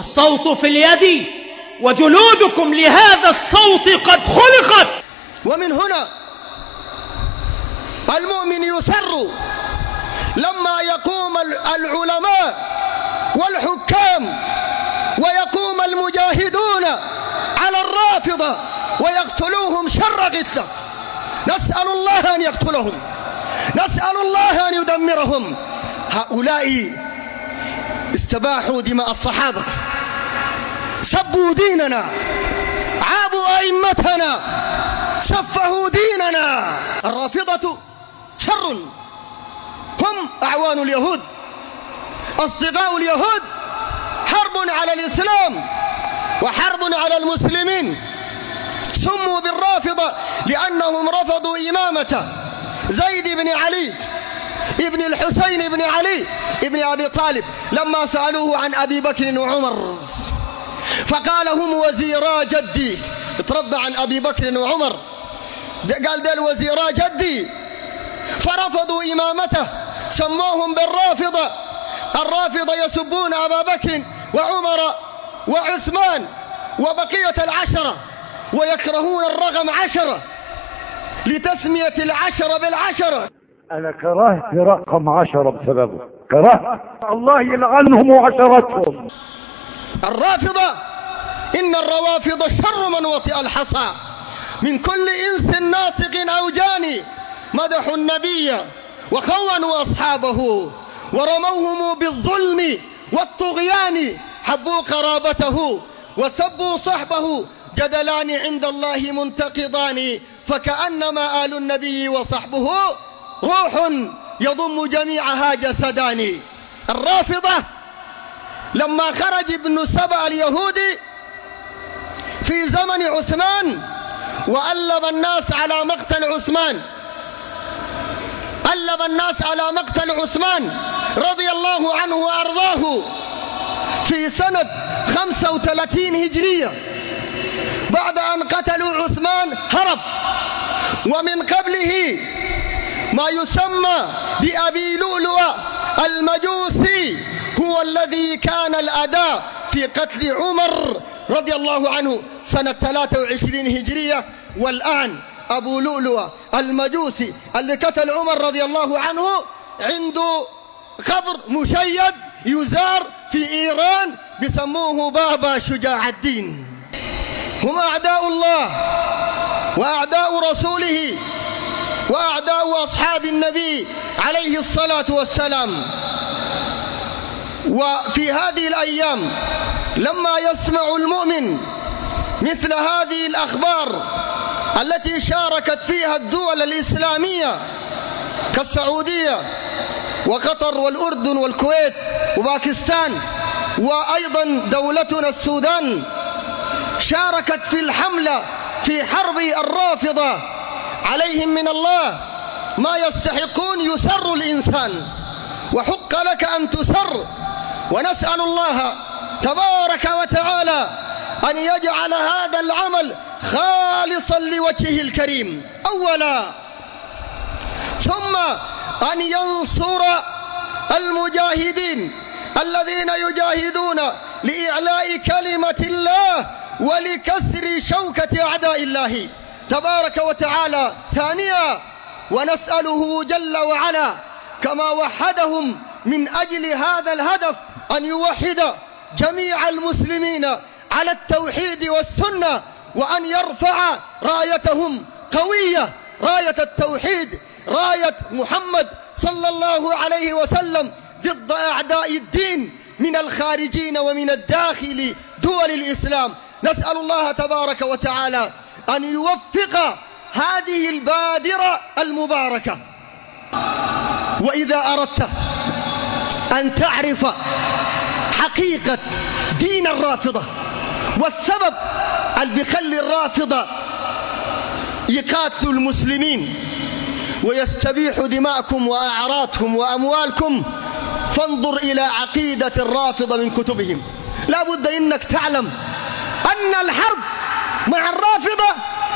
الصوت في اليد وجلودكم لهذا الصوت قد خلقت. ومن هنا المؤمن يسر لما يقوم العلماء والحكام ويقوم المجاهدون على الرافضة ويقتلوهم شر قتلة. نسأل الله أن يقتلهم، نسأل الله أن يدمرهم. هؤلاء استباحوا دماء الصحابة، سبوا ديننا، عابوا أئمتنا، سفهوا ديننا. الرافضة شر، هم أعوان اليهود، أصدقاء اليهود، حرب على الإسلام وحرب على المسلمين. سموا بالرافضة لأنهم رفضوا إمامة زيد بن علي ابن الحسين بن علي ابن أبي طالب لما سألوه عن أبي بكر وعمر، فقال هم وزيرا جدي. اترضى عن أبي بكر وعمر، قال دل وزيرا جدي، فرفضوا إمامته، سموهم بالرافضة. الرافضة يسبون أبا بكر وعمر وعثمان وبقية العشرة، ويكرهون الرقم 10 لتسمية العشرة بالعشرة. أنا كرهت رقم 10 بسببه، كرهت، الله يلعنهم وعشرتهم. الرافضة إن الروافض شر من وطئ الحصى، من كل إنس ناطق أو جاني مدحوا النبي وخونوا أصحابه ورموهم بالظلم والطغيان، حبوا قرابته وسبوا صحبه، جدلان عند الله منتقضان، فكأنما آل النبي وصحبه روح يضم جميعها جسدان. الرافضة لما خرج ابن سبأ اليهودي في زمن عثمان وألب الناس على مقتل عثمان، ألب الناس على مقتل عثمان رضي الله عنه وأرضاه في سنة 35 هجرية. بعد أن قتلوا عثمان هرب، ومن قبله ما يسمى بأبي لؤلؤ المجوسي هو الذي كان الأداء في قتل عمر رضي الله عنه سنة 23 هجرية. والآن أبو لؤلؤ المجوسي اللي قتل عمر رضي الله عنه عنده قبر مشيد يزار في إيران، بسموه بابا شجاع الدين. هم أعداء الله وأعداء رسوله وأعداء أصحاب النبي عليه الصلاة والسلام. وفي هذه الأيام لما يسمع المؤمن مثل هذه الأخبار التي شاركت فيها الدول الإسلامية كالسعودية وقطر والأردن والكويت وباكستان، وأيضا دولتنا السودان شاركت في الحملة في حرب الرافضة، عليهم من الله ما يستحقون. يسر الإنسان وحق لك أن تسر، ونسأل الله تبارك وتعالى أن يجعل هذا العمل خالصا لوجهه الكريم أولا، ثم أن ينصر المجاهدين الذين يجاهدون لإعلاء كلمة الله ولكسر شوكة أعداء الله تبارك وتعالى. ثانيا، ونسأله جل وعلا كما وحدهم من أجل هذا الهدف أن يوحد جميع المسلمين على التوحيد والسنة، وأن يرفع رايتهم قوية، راية التوحيد، راية محمد صلى الله عليه وسلم ضد أعداء الدين من الخارجين ومن الداخل دول الإسلام. نسأل الله تبارك وتعالى أن يوفق هذه البادرة المباركة. وإذا أردت أن تعرف حقيقة دين الرافضة والسبب اللي بيخلي الرافضة يقاتلوا المسلمين ويستبيحوا دماءكم وأعراضكم وأموالكم، فانظر إلى عقيدة الرافضة من كتبهم. لا بد إنك تعلم أن الحرب مع الرافضة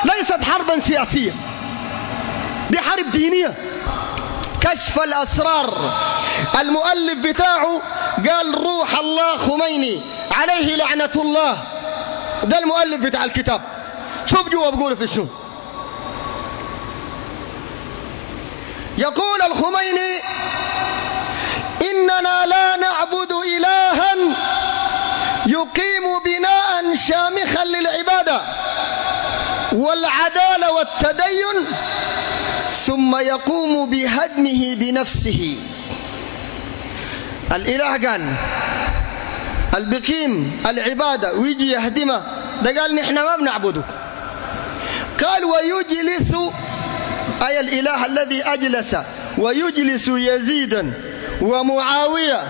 ليست حربا سياسية، دي حرب دينية. كشف الأسرار المؤلف بتاعه قال روح الله خميني عليه لعنة الله، ده المؤلف بتاع الكتاب. شوف جوا بقول في شنو. يقول الخميني: إننا لا نعبد إلها يقيم بناء شامخا للعبادة والعدالة والتدين ثم يقوم بهدمه بنفسه. الإله قال البقيم العبادة ويجي يهدمه، ده قال نحن ما بنعبده. قال ويجلس، أي الإله الذي أجلس ويجلس يزيدا ومعاوية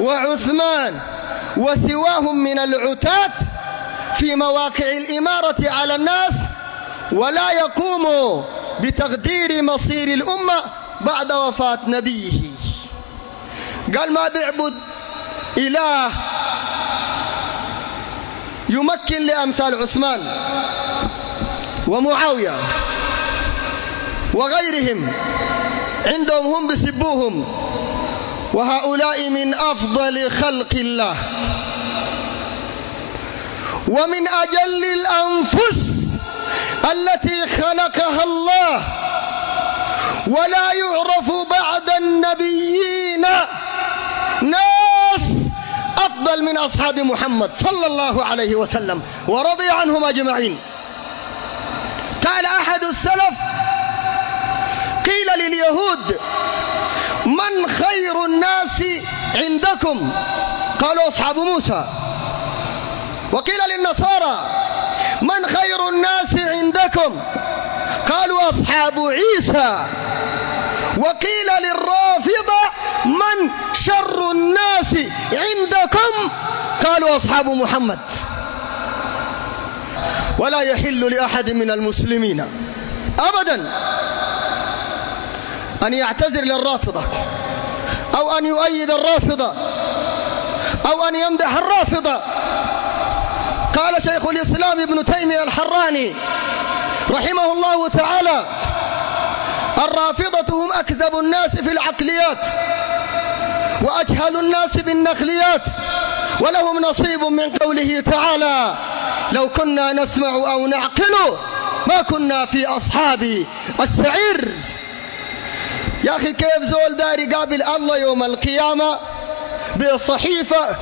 وعثمان وسواهم من العتاة في مواقع الإمارة على الناس، ولا يقوم بتقدير مصير الأمة بعد وفاة نبيه. قال ما بيعبد إله يمكن لأمثال عثمان ومعاوية وغيرهم، عندهم هم بسبوهم، وهؤلاء من أفضل خلق الله ومن أجل الأنفس التي خلقها الله، ولا يعرف بعد النبيين ناس أفضل من أصحاب محمد صلى الله عليه وسلم ورضي عنهم أجمعين. قال أحد السلف: قيل لليهود من خير الناس عندكم؟ قالوا أصحاب موسى. وقيل للنصارى من خير الناس عندكم؟ قالوا أصحاب عيسى. وقيل للرافضة من شر الناس عندكم؟ قالوا أصحاب محمد. ولا يحل لأحد من المسلمين أبدا أن يعتذر للرافضة أو أن يؤيد الرافضة أو أن يمدح الرافضة. قال شيخ الإسلام ابن تيمية الحراني رحمه الله تعالى: الرافضة هم أكذب الناس في العقليات وأجهل الناس بالنقليات، ولهم نصيب من قوله تعالى: لو كنا نسمع أو نعقل ما كنا في أصحاب السعير. يا أخي كيف زول دار يقابل الله يوم القيامة بصحيفة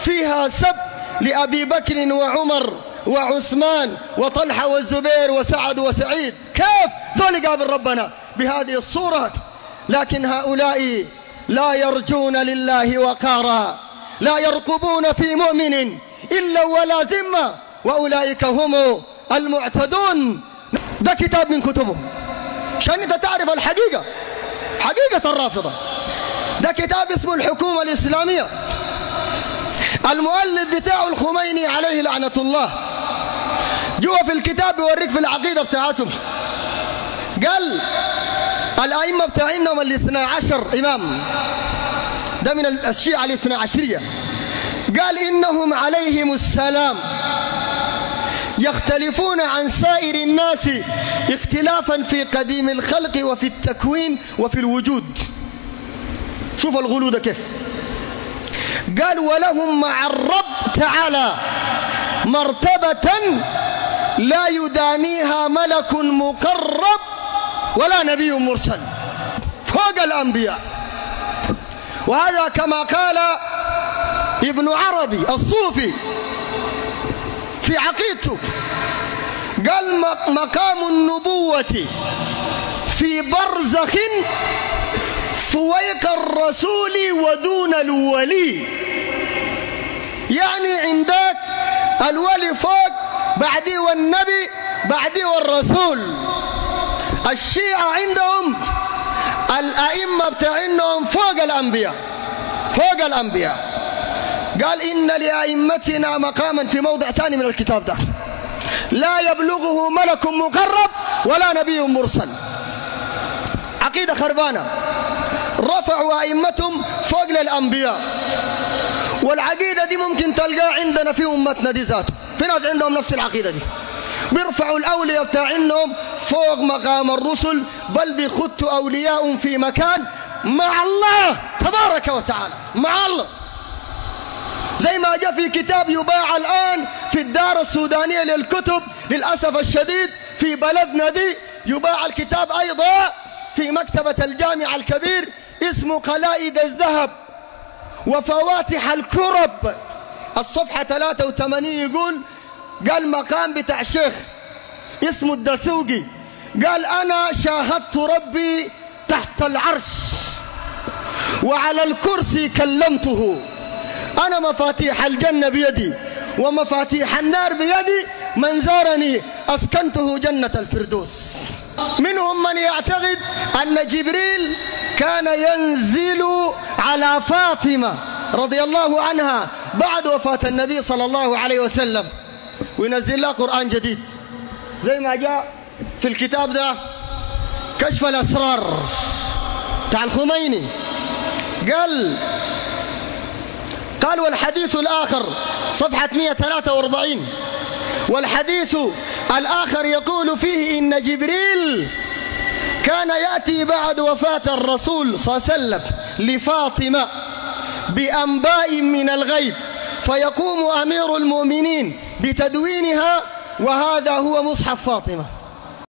فيها سب لأبي بكر وعمر وعثمان وطلحة والزبير وسعد وسعيد؟ كيف زول يقابل ربنا بهذه الصورة؟ لكن هؤلاء لا يرجون لله وقارا، لا يرقبون في مؤمن إلا ولا ذمة، وأولئك هم المعتدون. ده كتاب من كتبهم عشان انت تعرف الحقيقة، حقيقة الرافضة. ده كتاب اسمه الحكومة الإسلامية، المؤلف بتاعه الخميني عليه لعنة الله. جوا في الكتاب بيوريك في العقيدة بتاعتهم. قال الأئمة بتاعينهم الاثنى عشر إمام، ده من الشيعة الاثنى عشرية. قال إنهم عليهم السلام يختلفون عن سائر الناس اختلافا في قديم الخلق وفي التكوين وفي الوجود. شوف الغلو ده كيف. قال ولهم مع الرب تعالى مرتبة لا يدانيها ملك مقرب ولا نبي مرسل، فوق الأنبياء. وهذا كما قال ابن عربي الصوفي في عقيدته، قال مقام النبوة في برزخ فويق الرسول ودون الولي. يعني عندك الولي فوق، بعدي والنبي، بعدي والرسول. الشيعة عندهم الأئمة بتاعينهم فوق الأنبياء، فوق الأنبياء. قال إن لأئمتنا مقاما في موضع ثاني من الكتاب ده لا يبلغه ملك مقرب ولا نبي مرسل. عقيدة خربانة، رفعوا أئمتهم فوق للأنبياء. والعقيدة دي ممكن تلقاها عندنا في أمتنا دي ذاته، في ناس عندهم نفس العقيدة دي، بيرفعوا الأولياء بتاعينهم فوق مقام الرسل، بل بيخطوا أولياء في مكان مع الله تبارك وتعالى، مع الله. زي ما جاء في كتاب يباع الآن في الدار السودانية للكتب، للأسف الشديد في بلدنا دي يباع الكتاب أيضا في مكتبة الجامع الكبير، اسمه قلائد الذهب وفواتح الكرب. الصفحة 83 يقول، قال مقام بتاع شيخ اسمه الدسوقي، قال أنا شاهدت ربي تحت العرش وعلى الكرسي كلمته، أنا مفاتيح الجنة بيدي ومفاتيح النار بيدي، من زارني أسكنته جنة الفردوس. منهم من يعتقد أن جبريل كان ينزل على فاطمة رضي الله عنها بعد وفاة النبي صلى الله عليه وسلم وينزل لها قرآن جديد، زي ما جاء في الكتاب ده كشف الأسرار بتاع الخميني. قال والحديث الآخر صفحة 143، والحديث الآخر يقول فيه إن جبريل كان يأتي بعد وفاة الرسول صلى الله عليه وسلم لفاطمة بأنباء من الغيب، فيقوم أمير المؤمنين بتدوينها، وهذا هو مصحف فاطمة.